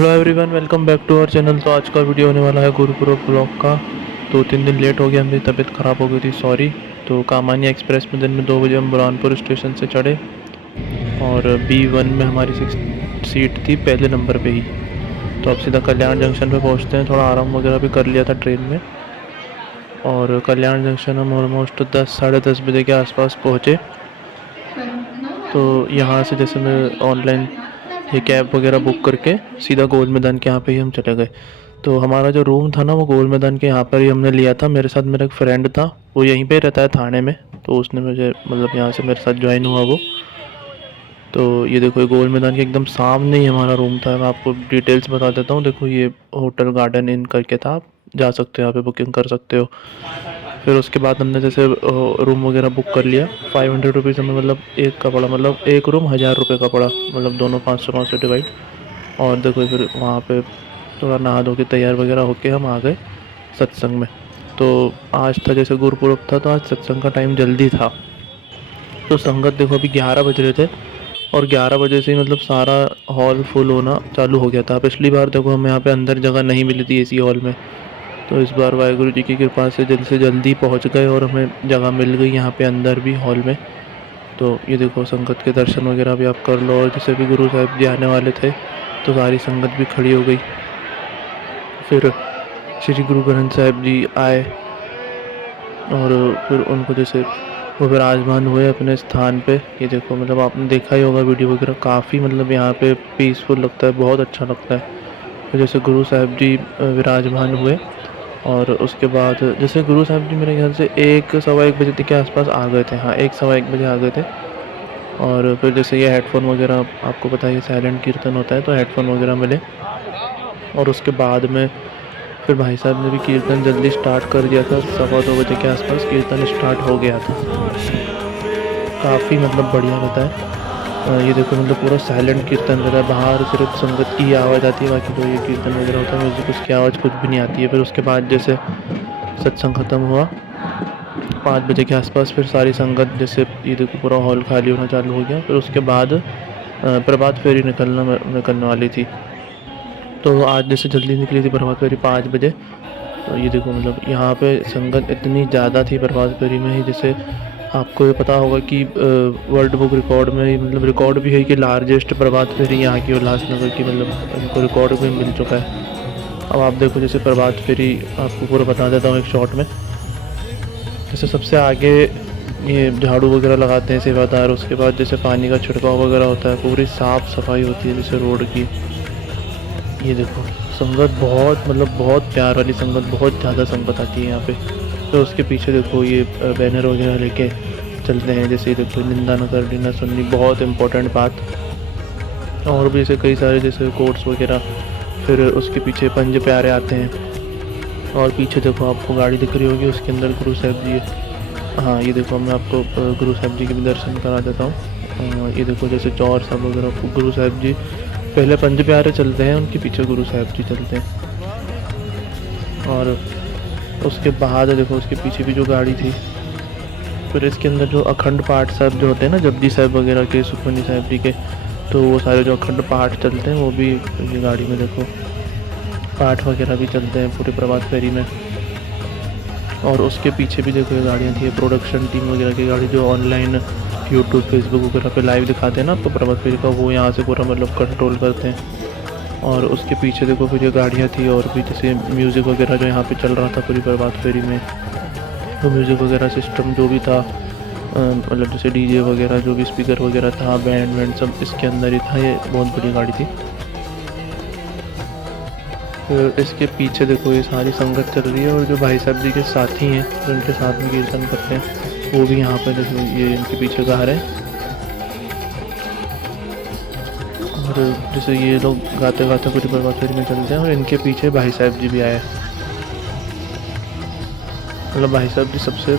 Hello everyone, welcome back to our channel. तो आज का वीडियो होने वाला है गुरुपुरब ब्लॉग का। 2-3 दिन लेट हो गया, मेरी तबीयत ख़राब हो गई थी, सॉरी। तो कामानी एक्सप्रेस में दिन में 2 बजे हम बुरहानपुर स्टेशन से चढ़े और B1 में हमारी सीट थी पहले नंबर पे ही। तो अब सीधा कल्याण जंक्शन पे पहुंचते हैं। थोड़ा आराम वगैरह भी कर लिया था ट्रेन में और कल्याण जंक्शन हम ऑलमोस्ट 10-10:30 बजे के आसपास पहुँचे। तो यहाँ से जैसे मैं ऑनलाइन ये कैब वगैरह बुक करके सीधा गोल मैदान के यहाँ पे ही हम चले गए। तो हमारा जो रूम था ना, वो गोल मैदान के यहाँ पर ही हमने लिया था। मेरे साथ मेरा एक फ्रेंड था, वो यहीं पे रहता है थाने में, तो उसने मुझे मतलब यहाँ से मेरे साथ ज्वाइन हुआ वो। तो ये देखो, ये गोल मैदान के एकदम सामने ही हमारा रूम था। मैं आपको डिटेल्स बता देता हूँ। देखो, ये होटल गार्डन इन करके था, आप जा सकते हो, यहाँ पे बुकिंग कर सकते हो। फिर उसके बाद हमने जैसे रूम वगैरह बुक कर लिया। 500 रुपीज़ हमें मतलब एक का पड़ा, मतलब एक रूम 1000 रुपये का पड़ा, मतलब दोनों 500 डिवाइड। और देखो फिर वहाँ पे थोड़ा नहा धो के तैयार वगैरह होके हम आ गए सत्संग में। तो आज था जैसे गुरुपुरब था, तो आज सत्संग का टाइम जल्दी था। तो संगत देखो अभी 11 बज रहे थे और 11 बजे से ही मतलब सारा हॉल फुल होना चालू हो गया था। पिछली बार देखो हमें यहाँ पे अंदर जगह नहीं मिली थी एसी हॉल में, तो इस बार वाहिगुरु जी की कृपा से जल्द से जल्दी पहुँच गए और हमें जगह मिल गई यहाँ पे अंदर भी हॉल में। तो ये देखो, संगत के दर्शन वगैरह भी आप कर लो। और जैसे भी गुरु साहिब जी आने वाले थे तो सारी संगत भी खड़ी हो गई। फिर श्री गुरु ग्रंथ साहिब जी आए और फिर उनको जैसे वो विराजमान हुए अपने स्थान पे। ये देखो, मतलब आपने देखा ही होगा वीडियो वगैरह, काफ़ी मतलब यहाँ पे पीसफुल लगता है, बहुत अच्छा लगता है। फिर जैसे गुरु साहिब जी विराजमान हुए और उसके बाद जैसे गुरु साहिब जी मेरे ख्याल से 1-1:15 बजे के आसपास आ गए थे। हाँ, 1-1:15 बजे आ गए थे। और फिर जैसे ये हेडफ़ोन वगैरह, आपको पता है ये साइलेंट कीर्तन होता है, तो हेडफ़ोन वगैरह मिले। और उसके बाद में फिर भाई साहब ने भी कीर्तन जल्दी स्टार्ट कर दिया था। 2:15 बजे के आसपास कीर्तन स्टार्ट हो गया था। काफ़ी मतलब बढ़िया रहता है। ये देखो, मतलब पूरा साइलेंट कीर्तन रहता है। बाहर सिर्फ संगत की आवाज़ आती है, बाकी जो ये कीर्तन वगैरह होता है म्यूज़िक, उसकी आवाज़ कुछ भी नहीं आती है। फिर उसके बाद जैसे सत्संग ख़त्म हुआ 5 बजे के आसपास, फिर सारी संगत जैसे ये देखो पूरा हॉल खाली होना चालू हो गया। फिर उसके बाद प्रभात फेरी निकलने वाली थी। तो आज जैसे जल्दी निकली थी प्रभात फेरी 5 बजे। तो ये देखो, मतलब यहाँ पे संगत इतनी ज़्यादा थी प्रभात फेरी में ही। जैसे आपको ये पता होगा कि वर्ल्ड बुक रिकॉर्ड में ही मतलब रिकॉर्ड भी है कि लार्जेस्ट प्रभात फेरी यहाँ की उल्लासनगर की, मतलब इनको रिकॉर्ड भी मिल चुका है। अब आप देखो, जैसे प्रभात फेरी आपको पूरा बता देता हूँ एक शॉट में। जैसे सबसे आगे ये झाड़ू वगैरह लगाते हैं सेवादार, उसके बाद जैसे पानी का छिड़काव वगैरह होता है, पूरी साफ़ सफाई होती है जैसे रोड की। ये देखो, संगत बहुत मतलब बहुत प्यार वाली संगत, बहुत ज़्यादा संगत आती है यहाँ पे। तो उसके पीछे देखो ये बैनर वगैरह लेके चलते हैं। जैसे देखो, निंदा न करनी न सुननी, बहुत इम्पोर्टेंट बात। और भी जैसे कई सारे जैसे कोट्स वगैरह। फिर उसके पीछे पंज प्यारे आते हैं और पीछे देखो आपको गाड़ी दिख रही होगी, उसके अंदर गुरु साहिब जी है। हाँ, ये देखो, मैं आपको गुरु साहिब जी के भी दर्शन करा देता हूँ। ये देखो, जैसे चौर साहब वगैरह, गुरु साहिब जी पहले पंज प्यारे चलते हैं, उनके पीछे गुरु साहिब जी चलते हैं। और उसके बाद देखो, उसके पीछे भी जो गाड़ी थी, फिर इसके अंदर जो अखंड पाठ साहब जो होते हैं ना, जपजी साहब वगैरह के, सुखमनी साहब जी के, तो वो सारे जो अखंड पाठ चलते हैं वो भी ये गाड़ी में देखो पाठ वगैरह भी चलते हैं पूरे प्रभात फेरी में। और उसके पीछे भी देखो ये गाड़ियाँ थी, प्रोडक्शन टीम वगैरह की गाड़ी, जो ऑनलाइन यूट्यूब फेसबुक वगैरह पे लाइव दिखाते हैं ना आपको प्रभात फेरी का, वो यहाँ से पूरा मतलब कंट्रोल करते हैं। और उसके पीछे देखो फिर ये गाड़ियाँ थी और भी जैसे म्यूज़िक वगैरह जो यहाँ पे चल रहा था पूरी प्रभात फेरी में। तो म्यूज़िक वगैरह सिस्टम जो भी था, मतलब जैसे डीजे वगैरह जो भी स्पीकर वगैरह था, बैंड वैंड सब इसके अंदर ही था। ये बहुत बड़ी गाड़ी थी। फिर इसके पीछे देखो ये सारी संगत चल रही है और जो भाई साहब जी के साथी हैं जो उनके साथ में कीर्तन करते हैं, वो भी यहाँ पर देखो ये इनके पीछे गा रहे हैं। और जैसे ये लोग गाते गाते पूरी प्रभात फेरी में चलते हैं और इनके पीछे भाई साहब जी भी आए, मतलब भाई साहब जी सबसे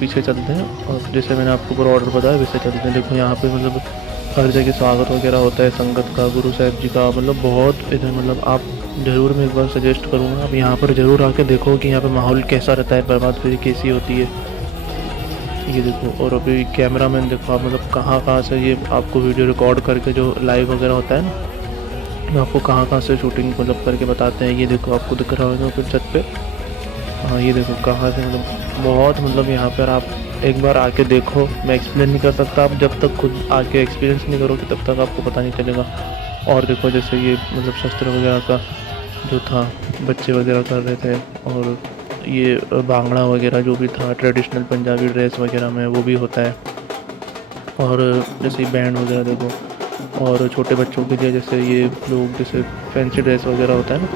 पीछे चलते हैं। और जैसे मैंने आपको पूरा ऑर्डर बताया वैसे चलते हैं। देखो यहाँ पे मतलब हर जगह स्वागत वगैरह होता है संगत का, गुरु साहिब जी का, मतलब बहुत इधर, मतलब आप ज़रूर, मैं एक बार सजेस्ट करूँगा आप यहाँ पर ज़रूर आके देखो कि यहाँ पे माहौल कैसा रहता है, प्रभात फेरी कैसी होती है। ये देखो, और अभी कैमरा मैन देखो आप, मतलब कहाँ कहाँ से ये आपको वीडियो रिकॉर्ड करके जो लाइव वगैरह होता है ना, मैं आपको कहाँ कहाँ से शूटिंग मतलब करके बताते हैं। ये देखो आपको दिख रहा होगा फिर छत पे। हाँ ये देखो कहाँ से मतलब बहुत मतलब यहाँ पर आप एक बार आके देखो। मैं एक्सप्लेन नहीं कर सकता, आप जब तक खुद आके एक्सपीरियंस नहीं करोगे तब तक आपको पता नहीं चलेगा। और देखो जैसे ये मतलब शस्त्र वगैरह का जो था बच्चे वगैरह कर रहे थे, और ये भांगड़ा वगैरह जो भी था ट्रेडिशनल पंजाबी ड्रेस वगैरह में वो भी होता है। और जैसे बैंड वगैरह देखो, और छोटे बच्चों के लिए जैसे ये लोग जैसे फैंसी ड्रेस वगैरह होता है ना,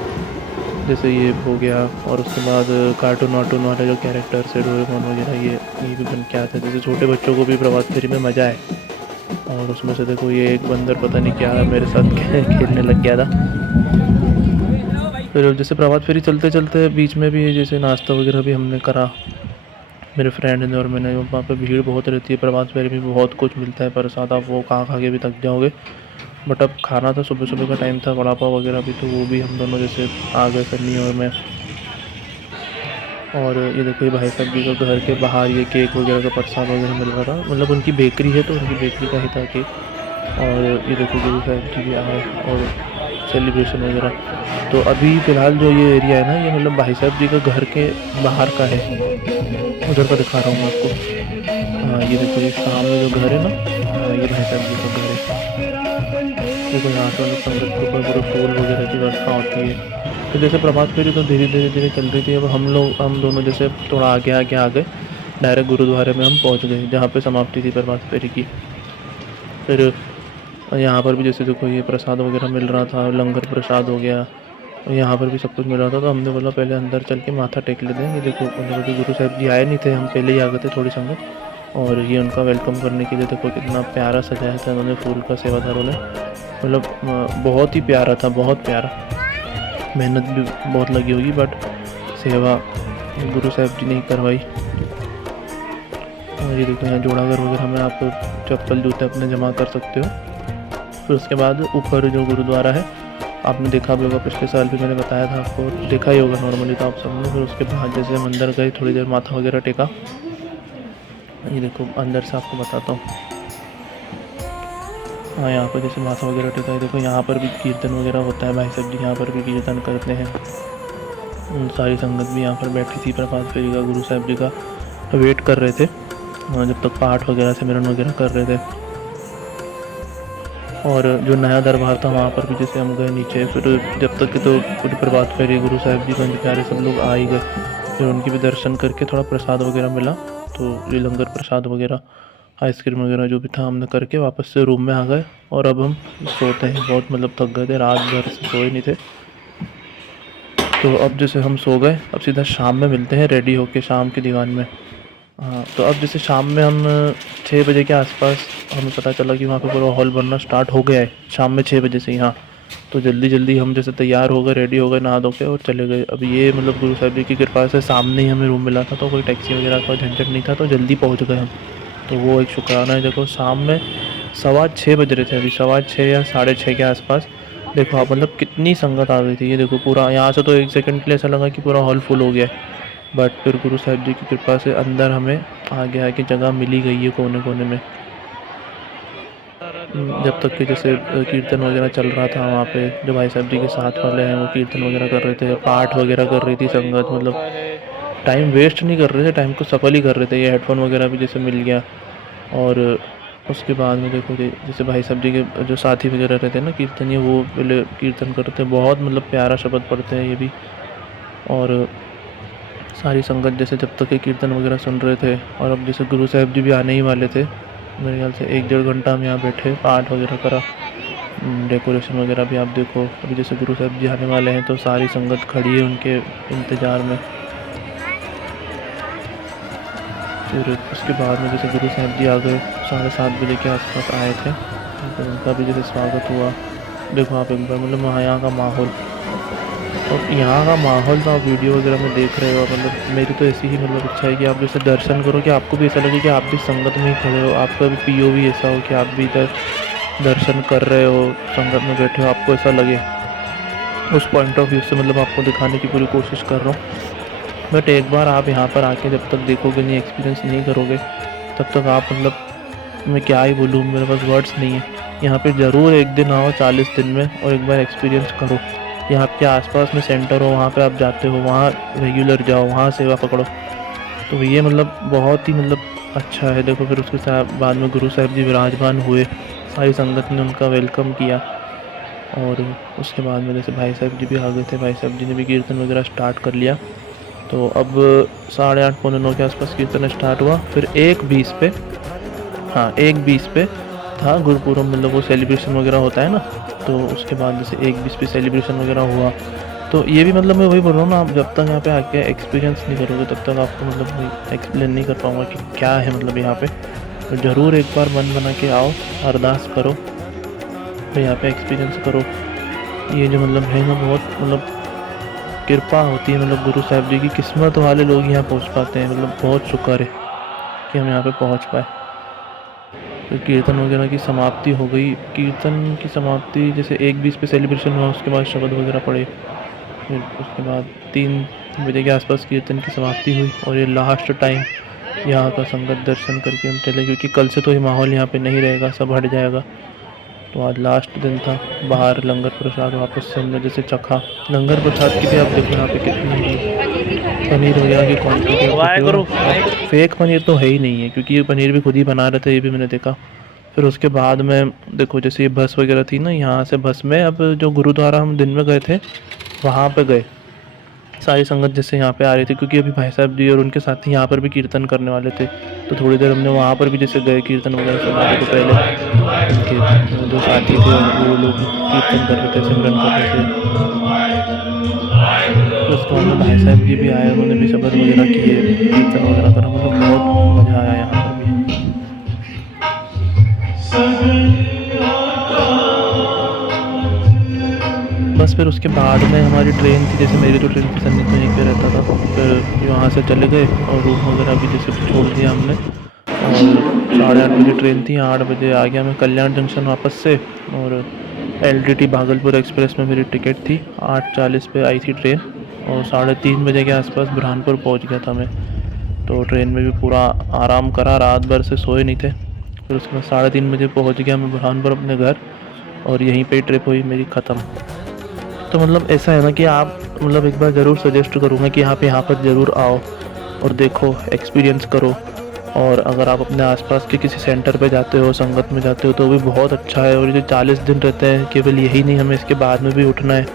जैसे ये हो गया। और उसके बाद कार्टून वार्टून वाले जो कैरेक्टर्स है डोरेमोन वगैरह ये भी बन के आते हैं, जैसे छोटे बच्चों को भी प्रभात फेरी में मज़ा है। और उसमें से देखो ये एक बंदर पता नहीं क्या मेरे साथ खेलने लग गया था। फिर जैसे प्रभात फेरी चलते चलते बीच में भी जैसे नाश्ता वगैरह भी हमने करा, मेरे फ्रेंड ने और मैंने। वहाँ पे भीड़ बहुत रहती है, प्रभात फेरी में बहुत कुछ मिलता है प्रसाद, आप वो खा खा के भी थक जाओगे। बट अब खाना था, सुबह सुबह का टाइम था, वड़ा पाव वगैरह भी, तो वो भी हम दोनों जैसे आ गए सन्नी और मैं। और ये देखो ये भाई साहब जी का घर के बाहर ये केक वगैरह का प्रसाद वगैरह मिल रहा था, मतलब उनकी बेकरी है तो उनकी बेकरी का ही था केक। और ये देखो गुरु साहब जी भी आए और सेलिब्रेशन वगैरह। तो अभी फ़िलहाल जो ये एरिया है ना, ये मतलब भाई साहब जी का घर के बाहर का है, उधर का दिखा रहा हूँ मैं आपको। हाँ ये देखो ये सामने जो घर है ना, हाँ ये भाई साहब जी का घर है। देखो यहाँ पे मतलब संगत के ऊपर पूरे फूल वगैरह की व्यवस्था होती है। तो जैसे प्रभात फेरी तो धीरे धीरे धीरे चल रही थी, अब हम दोनों जैसे थोड़ा आगे आगे आ गए, डायरेक्ट गुरुद्वारे में हम पहुँच गए जहाँ पे समाप्ति थी प्रभात फेरी की। फिर यहाँ पर भी जैसे देखो ये प्रसाद वगैरह मिल रहा था, लंगर प्रसाद हो गया, यहाँ पर भी सब कुछ मिल रहा था। तो हमने बोला पहले अंदर चल के माथा टेक लेते हैं। ये देखो मतलब अभी गुरु साहब जी आए नहीं थे, हम पहले ही आ गए थे थोड़ी संगत। और ये उनका वेलकम करने के लिए देखो कितना प्यारा सजाया था उन्होंने, फूल का सेवादारों ने, मतलब बहुत ही प्यारा था, बहुत प्यारा। मेहनत भी बहुत लगी होगी बट सेवा गुरु साहब जी ने ही करवाई। और ये देखो यहाँ जोड़ाघर वगैरह में आप चप्पल जूते अपने जमा कर सकते हो। फिर उसके बाद ऊपर जो गुरुद्वारा है आपने देखा भी होगा, पिछले साल भी मैंने बताया था आपको, देखा ही होगा नॉर्मली तो आप सबने। फिर उसके बाद जैसे हम अंदर गए, थोड़ी देर माथा वगैरह टेका। ये देखो अंदर से आपको बताता हूँ। हाँ यहाँ पर जैसे माथा वगैरह टेका है, देखो यहाँ पर भी कीर्तन वगैरह होता है, भाई साहब जी यहाँ पर भी कीर्तन करते हैं। सारी संगत भी यहाँ पर बैठी थी, प्रभात फेरी का गुरु साहब जी का वेट कर रहे थे, जब तक पाठ वगैरह सिमरन वगैरह कर रहे थे। और जो नया दरबार था वहाँ पर भी जैसे हम गए नीचे, फिर जब तक कि तो पूरी प्रभात फेरी गुरु साहब जी बंद प्यारे सब लोग आ ही गए। फिर उनकी भी दर्शन करके थोड़ा प्रसाद वगैरह मिला, तो ये लंगर प्रसाद वगैरह आइसक्रीम वगैरह जो भी था हमने करके वापस से रूम में आ गए। और अब हम सोते हैं, बहुत मतलब थक गए थे, रात भर से सोए नहीं थे। तो अब जैसे हम सो गए, अब सीधा शाम में मिलते हैं रेडी होके शाम के दीवान में। हाँ तो अब जैसे शाम में हम 6 बजे के आसपास हमें पता चला कि वहाँ पे पूरा हॉल बनना स्टार्ट हो गया है, शाम में 6 बजे से ही। हाँ तो जल्दी जल्दी हम जैसे तैयार हो गए, रेडी हो गए, नहा धो के और चले गए। अब ये मतलब गुरु साहब जी की कृपा से सामने ही हमें रूम मिला था, तो कोई टैक्सी वगैरह का झंझट नहीं था, तो जल्दी पहुँच गए हम। तो वो एक शुक्राना है। देखो शाम में 6:15 बज रहे थे, अभी 6:15 या 6:30 के आसपास। देखो आप मतलब कितनी संगत आ गई थी। ये देखो पूरा यहाँ से तो एक सेकंड के लिए ऐसा लगा कि पूरा हॉल फुल हो गया है, बट फिर गुरु साहब जी की कृपा से अंदर हमें आगे आगे जगह मिली गई है कोने कोने में। जब तक कि जैसे कीर्तन वगैरह चल रहा था वहाँ पे, जो भाई साहब जी के साथ वाले हैं वो कीर्तन वगैरह कर रहे थे, पाठ वगैरह कर रही थी संगत, मतलब टाइम वेस्ट नहीं कर रहे थे, टाइम को सफल ही कर रहे थे। ये हेडफोन वगैरह भी जैसे मिल गया। और उसके बाद में देखो जैसे भाई साहब जी के जो साथी वगैरह रहते हैं ना कीर्तन, ये वो पहले कीर्तन करते हैं, बहुत मतलब प्यारा शब्द पढ़ते हैं ये भी। और सारी संगत जैसे जब तक ये कीर्तन वगैरह सुन रहे थे, और अब जैसे गुरु साहब जी भी आने ही वाले थे, मेरे ख्याल से 1-1.5 घंटा हम यहाँ बैठे, पाठ वगैरह करा, डेकोरेशन वगैरह भी आप देखो। अभी जैसे गुरु साहब जी आने वाले हैं तो सारी संगत खड़ी है उनके इंतज़ार में। फिर उसके बाद में जैसे गुरु साहब जी आ गए, 7:30 बजे के आसपास आए थे, तो उनका भी जैसे स्वागत हुआ। देखो आप एक बार मतलब यहाँ का माहौल, और यहाँ का माहौल तो आप वीडियो वगैरह में देख रहे हो, मतलब मेरी तो ऐसी ही मतलब इच्छा है कि आप जैसे दर्शन करो कि आपको भी ऐसा लगे कि आप भी संगत में ही खड़े हो, आपका भी पीओवी ऐसा हो कि आप भी इधर दर्शन कर रहे हो, संगत में बैठे हो, आपको ऐसा लगे। उस पॉइंट ऑफ व्यू से मतलब आपको दिखाने की पूरी कोशिश कर रहा हूँ। बट एक बार आप यहाँ पर आके जब तक देखोगे नहीं, एक्सपीरियंस नहीं करोगे, तब तक आप मतलब मैं क्या ही बोलूँ, मेरे पास वर्ड्स नहीं है। यहाँ पे ज़रूर एक दिन आओ 40 दिन में और एक बार एक्सपीरियंस करो। यहाँ आपके आसपास में सेंटर हो, वहाँ पे आप जाते हो, वहाँ रेगुलर जाओ, वहाँ सेवा पकड़ो। तो ये मतलब बहुत ही मतलब अच्छा है। देखो फिर उसके साथ बाद में गुरु साहिब जी विराजमान हुए, सारी संगत ने उनका वेलकम किया। और उसके बाद में जैसे भाई साहब जी भी आ गए थे, भाई साहब जी ने भी कीर्तन वगैरह स्टार्ट कर लिया। तो अब 8:30 पौने 9 के आसपास कीर्तन स्टार्ट हुआ। फिर 1:20 पे, हाँ 1:20 पे था गुरुपुरम, मतलब वो सेलिब्रेशन वगैरह होता है ना। तो उसके बाद जैसे 1:20 पे सेलिब्रेशन वगैरह हुआ। तो ये भी मतलब मैं वही बोल रहा हूँ ना, आप जब तक यहाँ पे आके एक्सपीरियंस नहीं करोगे तब तक आपको मतलब एक्सप्लेन नहीं कर पाऊँगा कि क्या है मतलब यहाँ पे। तो ज़रूर एक बार मन बना के आओ, अरदास करो, तो यहाँ पे एक्सपीरियंस करो। ये जो मतलब है ना, बहुत मतलब कृपा होती है, मतलब गुरु साहिब जी की, किस्मत वाले लोग यहाँ पहुँच पाते हैं। मतलब बहुत शुक्र है कि हम यहाँ पे पहुँच पाए। तो कीर्तन वगैरह की समाप्ति हो गई। कीर्तन की समाप्ति जैसे 1:20 पे सेलिब्रेशन हुआ, उसके बाद शब्द वगैरह पढ़े। फिर उसके बाद 3 बजे के आसपास कीर्तन की समाप्ति हुई। और ये लास्ट टाइम यहाँ का संगत दर्शन करके हम चले, क्योंकि कल से तो ये माहौल यहाँ पे नहीं रहेगा, सब हट जाएगा। तो आज लास्ट दिन था। बाहर लंगर प्रसाद वापस से हमने जैसे चखा। लंगर प्रसाद की भी आप देखो यहाँ पे कितनी पनीर वगैरह की क्वान्टिटी, फेक पनीर तो है ही नहीं है, क्योंकि ये पनीर भी खुद ही बना रहे थे, ये भी मैंने देखा। फिर उसके बाद में देखो जैसे ये बस वगैरह थी ना, यहाँ से बस में अब जो गुरुद्वारा हम दिन में गए थे वहाँ पे गए। सारी संगत जैसे यहाँ पे आ रही थी, क्योंकि अभी भाई साहब जी और उनके साथी यहाँ पर भी कीर्तन करने वाले थे। तो थोड़ी देर हमने वहाँ पर भी जैसे गए कीर्तन वगैरह सुनने को। पहले उनके जो साथी थे वो लोग कीर्तन कर रहे थे, सिमरन कर रहे थे। तो उसके बाद में भाई साहब जी भी आए, उन्होंने भी शब्द वगैरह किए, कीर्तन वगैरह करा। मतलब बहुत मज़ा आया यहाँ पर भी। बस फिर उसके बाद में हमारी ट्रेन थी, जैसे मेरी तो ट्रेन पसंद नहीं, यहीं पे रहता था। फिर वहाँ से चले गए और रूम वगैरह भी जैसे छोड़ दिया हमने। और 8:30 बजे ट्रेन थी, 8 बजे आ गया मैं कल्याण जंक्शन वापस से। और LTT भागलपुर एक्सप्रेस में मेरी टिकट थी, 8:40 पे आई थी ट्रेन। और 3:30 बजे के आसपास बुरहानपुर पहुँच गया था मैं। तो ट्रेन में भी पूरा आराम करा, रात भर से सोए नहीं थे। फिर उसके बाद 3:30 बजे पहुँच गया मैं बुरहानपुर अपने घर। और यहीं पे ट्रिप हुई मेरी ख़त्म। तो मतलब ऐसा है ना कि आप मतलब एक बार ज़रूर सजेस्ट करूँगा कि आप यहाँ पर ज़रूर आओ और देखो, एक्सपीरियंस करो। और अगर आप अपने आसपास के किसी सेंटर पे जाते हो, संगत में जाते हो, तो भी बहुत अच्छा है। और ये जो 40 दिन रहते हैं, केवल यही नहीं, हमें इसके बाद में भी उठना है।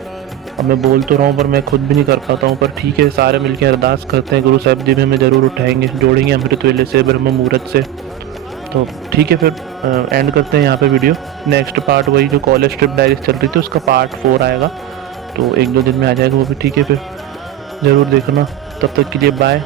अब मैं बोल तो रहा हूँ पर मैं खुद भी नहीं कर पाता हूँ, पर ठीक है, सारे मिलकर अरदास करते हैं, गुरु साहिब जी भी हमें ज़रूर उठाएंगे, जोड़ेंगे अमृत वेले से, ब्रह्म मुहूर्त से। तो ठीक है, फिर एंड करते हैं यहाँ पे वीडियो। नेक्स्ट पार्ट वही जो कॉलेज ट्रिप डायरीज चल रही थी उसका पार्ट 4 आएगा, तो 1-2 दिन में आ जाएगा वो भी। ठीक है, फिर ज़रूर देखना। तब तक के लिए बाय।